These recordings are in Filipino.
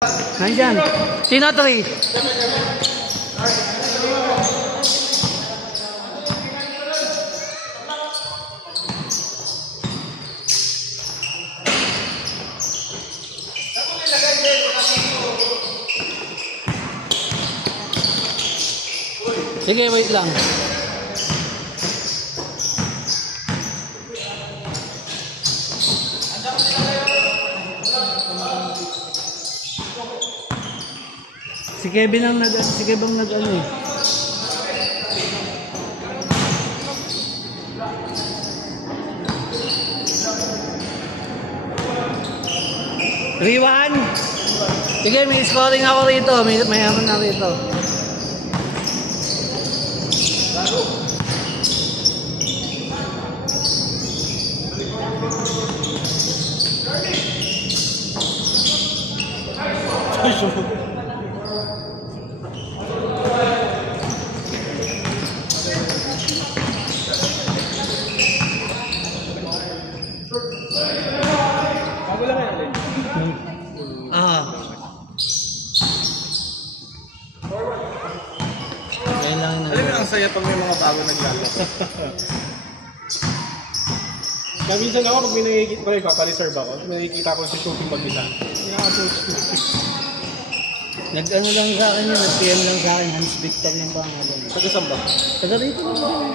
Nandyan. Sino 3? Sige, wait lang. Si Kevin ang si Kevin nag-ano eh. Rewan. Sige, may scoring ako rito. May ako na rito. Alam mo, ang saya pag may mga bago naglalaro. Minsan ako, pag may nakikita ko, papaliserve ako, nakikita ko si shooting mag-isa. Nag-ano lang sa akin yun, nag-PM lang sa akin, Hans Victor yung pangalan. Taga saan ba? Taga rito lang din.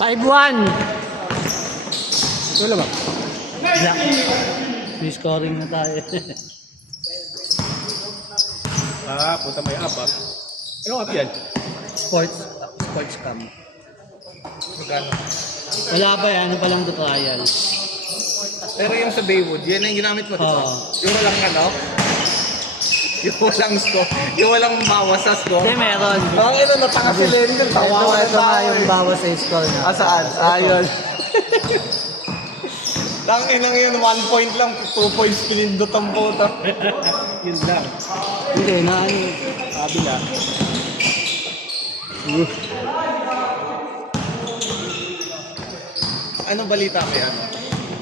5-1! Wala ba? Wala. May scoring na tayo. Punta may app ah. Ano app yan? Sports cam. Magkano? Wala pa yan, ano pa lang to trial. Pero yung sa Baywood, yan ang ginamit mo, di ba? Oo. Yung walang ano? Yung walang score. Yung walang bawas sa score. Hindi, meron. Ang ino, nataka si Lenny yung tawa. Ito nga yung bawas sa score na. Saan? Ayun. Lang inang yun, 1 point lang, 2 points pinindot ang bota. Yun lang. Hindi, na ano. Sabi na. Anong balita kaya?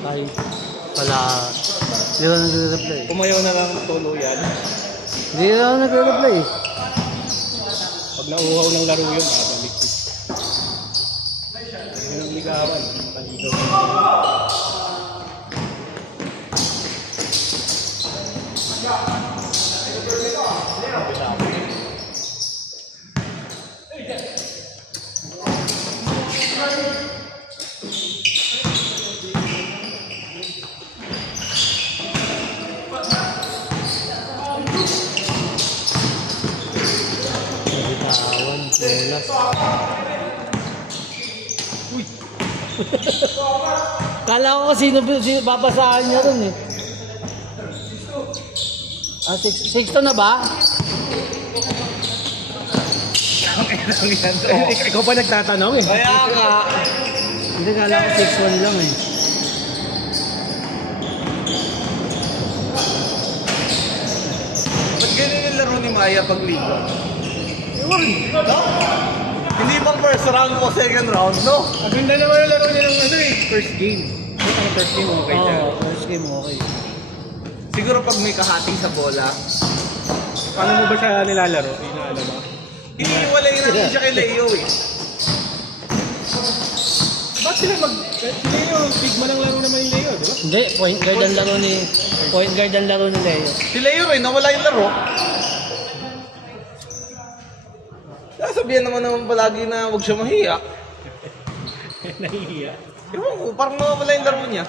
Tayo. Wala. Hindi na nagre-reply. Pumayaw na lang tuluyan. Hindi na nagre-reply. Pag nauhaw ng laro yun, balik. Yun ang ligawan. Makaligaw. Bitawan. Bolas. Uy! Kala ko sino babasahan niya ron eh. 6 to na ba? Ikaw pa nagtatanong eh. Kaya nga. Hindi, kala ko 6-1 lang eh. Ba't ganun yung laro ni Maya pag liga? Ewan. No? Hindi bang first round o second round, no? Ang ganda naman yung laro niya ng ano eh. First game. Ang first game okay Oo, dyan. first game okay. Siguro pag may kahating sa bola, Paano mo ba siya nilalaro? Inaalam mo? iniwalay natin siya kay Leo eh. Ba't sila si Leo, bigma ng laro naman yung Leo, di ba? Hindi, point guard ang laro ni Leo. Si Leo rin, nawala yung laro. Sabihan naman palagi na huwag siya mahiya. Nahihiya. Ewan ko, parang nawala yung laro niya.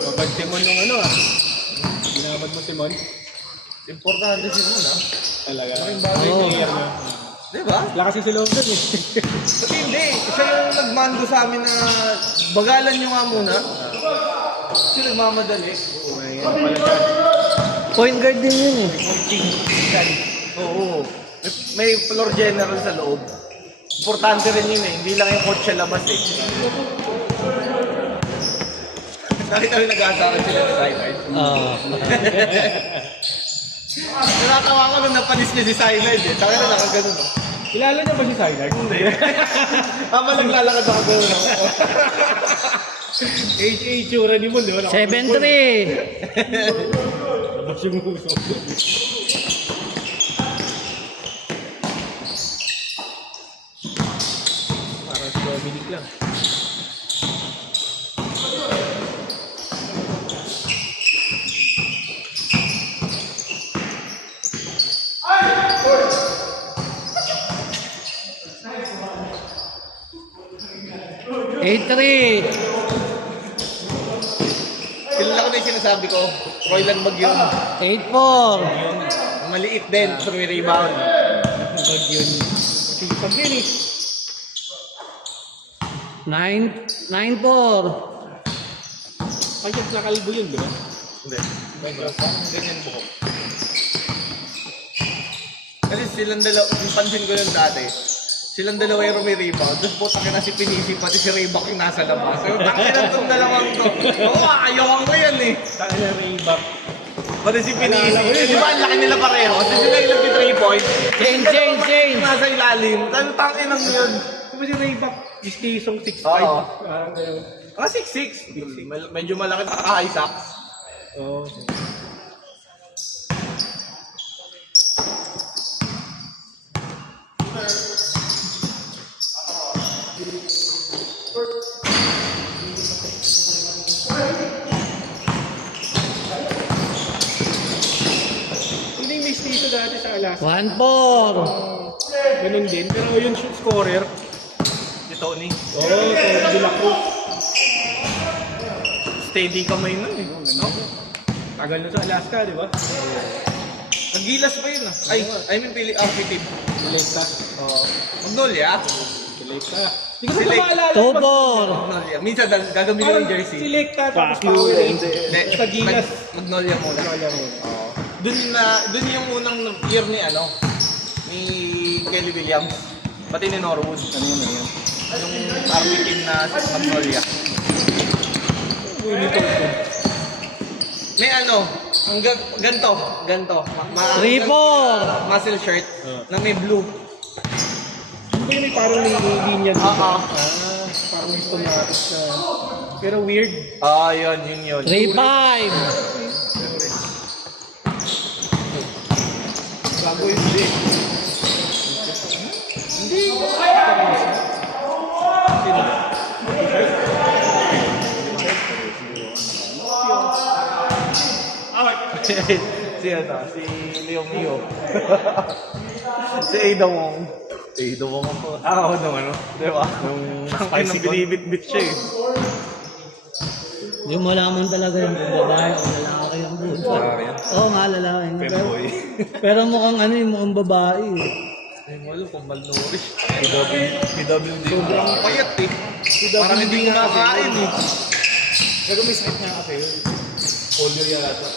Kapag Simon nung ano ah. Ginamad mo Simon. Importante si Muna. Talaga. Malaking bagay Oo. niya. Diba? Lakas yung silong doon eh. Kasi hindi, siya yung nagmando sa amin na bagalan nyo nga muna. Kasi nagmamadali. Point guard din yun eh. Oo. May floor general sa loob. Importante rin yun eh. Hindi lang yung coach sa labas eh. Nakita rin nag-aasaran sila sa sideline. Oo. Nakatawa ko nung napanis niya si sideline eh. Taka na nakaganon. Kilala niyo ba si Synard? Hindi. Habang naglalakad ako gano'n ako. Itsura ni mo, di ba? 7-3. Labas yung uso. Parang si Dominic lang. Eight three. Kilala ko na yung sinasabi ko. Roylan Bagyong. 8-4. Ang maliit din, pero may rebound. Bag yun. Sipag yun eh. 9-4. Pagkat nakalbo yun, di ba? Hindi. Ganyan buhok. Kasi silang dalawa, yung pansin ko yung dati, silang dalawa yung may rebound, tapos putak na si Pinisi, pati si Raybak yung nasa labas. So, takin na itong dalawang to. Oo, ayaw ko yan eh. Saan na Raybak? Pati si Pinisi, di ba ang laki nila pareho? Kasi sila yung nag-3 points. Change. Nasa ilalim. Tangin ng yun. Di ba si Raybak? Station 6'5". Oo. Parang gano'n. Ah, 6'6". Medyo malaki na high socks. Oo. Hindi may station dati sa Alaska. 1-4. Ganun din. Pero yung shoot scorer, Si Tony. oh, so De La Cruz. Steady kamay nun eh. No? Tagal na sa Alaska, di ba? Nagilas pa yun ah. Ay, I mean, Philip. Selecta. Magnolia. Selecta. Hindi ko Select. na maalala. 2-4. Magnolia. Minsan gagawin ko ng jersey. Selecta, tapos Hindi. Powerade. Sa Gilas. Magnolia muna. Wala mo. Dun yung unang year ni ni Kelly Williams. Pati ni Norwood. Ano yun? Yung army team na Magnolia. May ang ganto. 3-4. Muscle shirt na may blue. Hindi may parang may linya dito. Oo. Parang gusto natin na... Pero weird. Yun. 3-5. Bago yun din. Hindi. Si Leo Mio. Si Ada Wong. Ada Wong ako. Oo, ano. Di ba? Ang binibit-bit siya eh. Hindi mo malaman talaga yung babae o lalaki yung buwan. Lalaki yan? Oo nga, lalaki. Femboy. Pero mukhang mukhang babae eh. Ay, malo kung malnourished. PWD. Sobrang payat eh. Parang hindi nga nakakain eh. Pero may sakit nga kasi yun. Polio yata.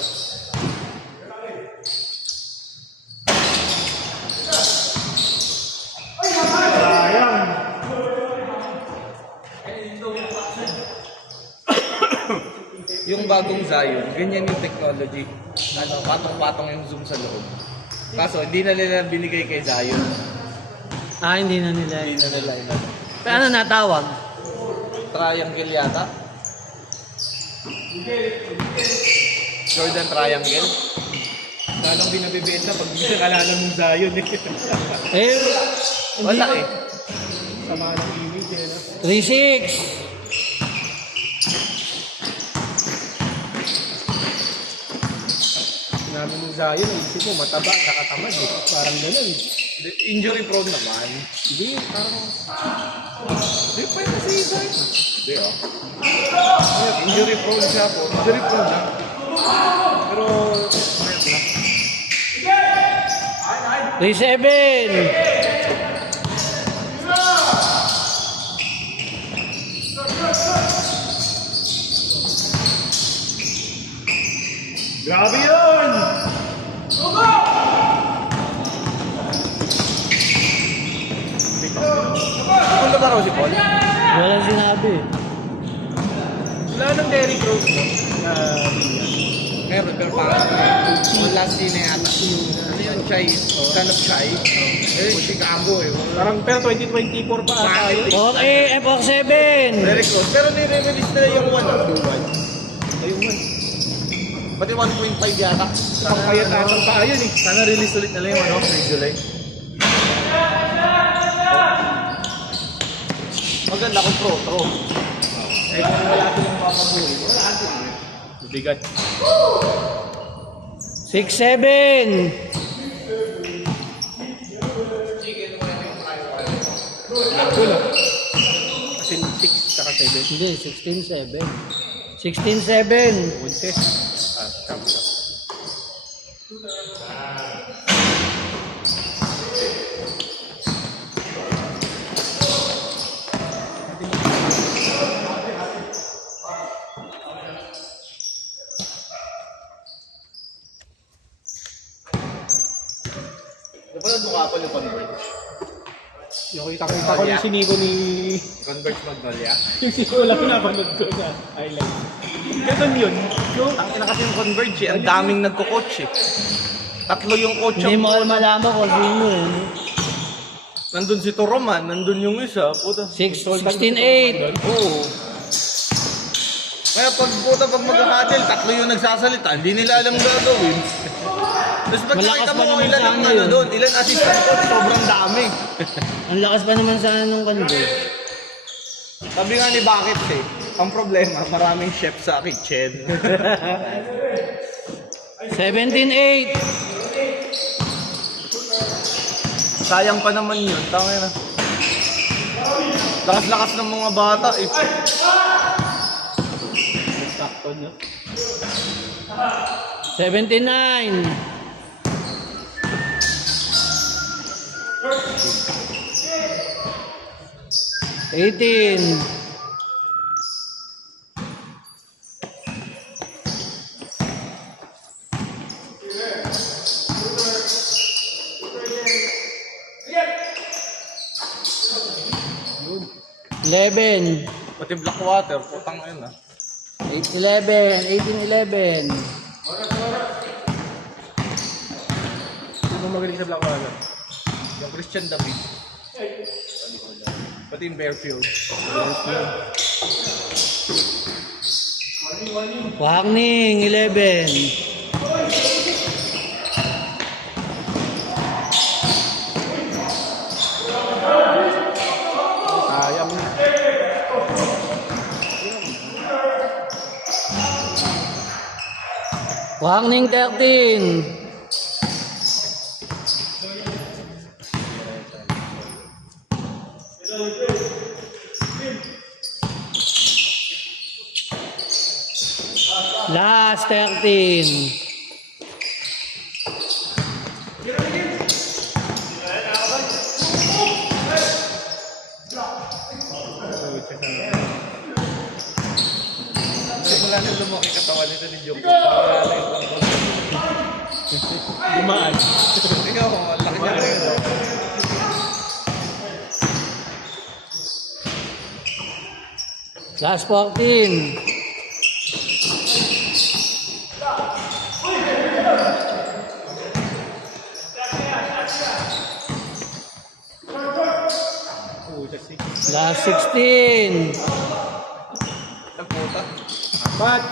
Yung bagong Zion, ganyan yung technology. Patong-patong yung zoom sa loob. Kaso, hindi na nila binigay kay Zion. Hindi na nila. Hindi na nila ina. Pero ano natawag? Triangle yata? Jordan Triangle? Talang di nabibenta pag hindi nakalala mong Zion eh. Hindi Wala ko- eh. Sama ng image eh. No? 3-6. Sinabi mong Zion, isip mo mataba, nakatamad eh. Parang gano'n. Injury prone naman. Hindi, parang... Hindi pa yun si Zion. Hindi Injury prone siya po. Injury prone siya. Pero, mayat na. 3-7. Grabe yun! Punta ba raw si Paul? Walang sinabi. Wala nang Derrick Rose mo na Meron, pero parang yung last scene na yata. Ano yun, Chai? Son of Chai? Chicago eh. Parang pero 2024 pa ata yun. Okay, Epoch 7. Very close. Pero nire-release nila yung 1 of the 1. Ayun man. Pati 1.5 yata. Pangkayat atang pa yun eh. Sana release ulit nila yung ano, sa July. Maganda kung pro. Eh kung wala silang papabuhay, wala din. Bigat. 6-7. Wala. Kasi 6 saka 7. Hindi, 16-7. 16-7. Montes. Kamsa. Napanood mo kapal yung Converge? Yung kita ko yung sinigo ni... Converge Magnolia? Yung sinigo lang napanood ko na highlight. Ganun yun. Ang ina kasi yung Converge eh, ang daming nagko-coach eh. Tatlo yung coach Hindi ang mo malaman kung sino eh. nandun si Toroman, nandun yung isa, puta. 16-8. Oo. Kaya pag mag-huddle, tatlo yung nagsasalita, hindi nila alam gagawin. Tapos pag Malakas nakita pa mo kung naman ilan sa ang ano ano yun. doon, ilan assistant coach, sobrang dami. Ang lakas pa naman sa anong Converge. Sabi nga ni Bakit eh, ang problema, maraming chef sa kitchen. 17-8. Sayang pa naman yun, tama na. Lakas-lakas ng mga bata eh. Sakto no? 79. Eighteen. Eleven. Pati Blackwater, putang yun ah. 8-11. 18-11. Sino magaling sa Blackwater? Yung Christian David. Pati yung Bearfield. Warning, 11. Sayang na. Warning, 13. Last 13. Simula na lumaki katawan nito ni Joko. Wala na yung tangkol. Lumaan. Tingnan mo, ang laki niya rin. Last 14. Last 16. Nagputa. But,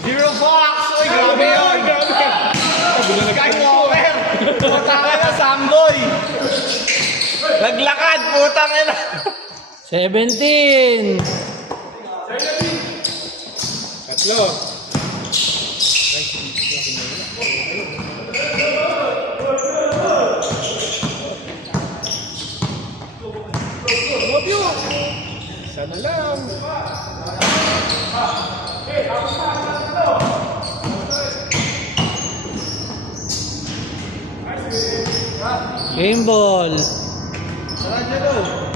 Zero box! Uy, grabe yun! Skywalker! Putang ina, Samboy! Naglakad, putang ina! 17. tatlo. Sana lang. Game ball. Radyo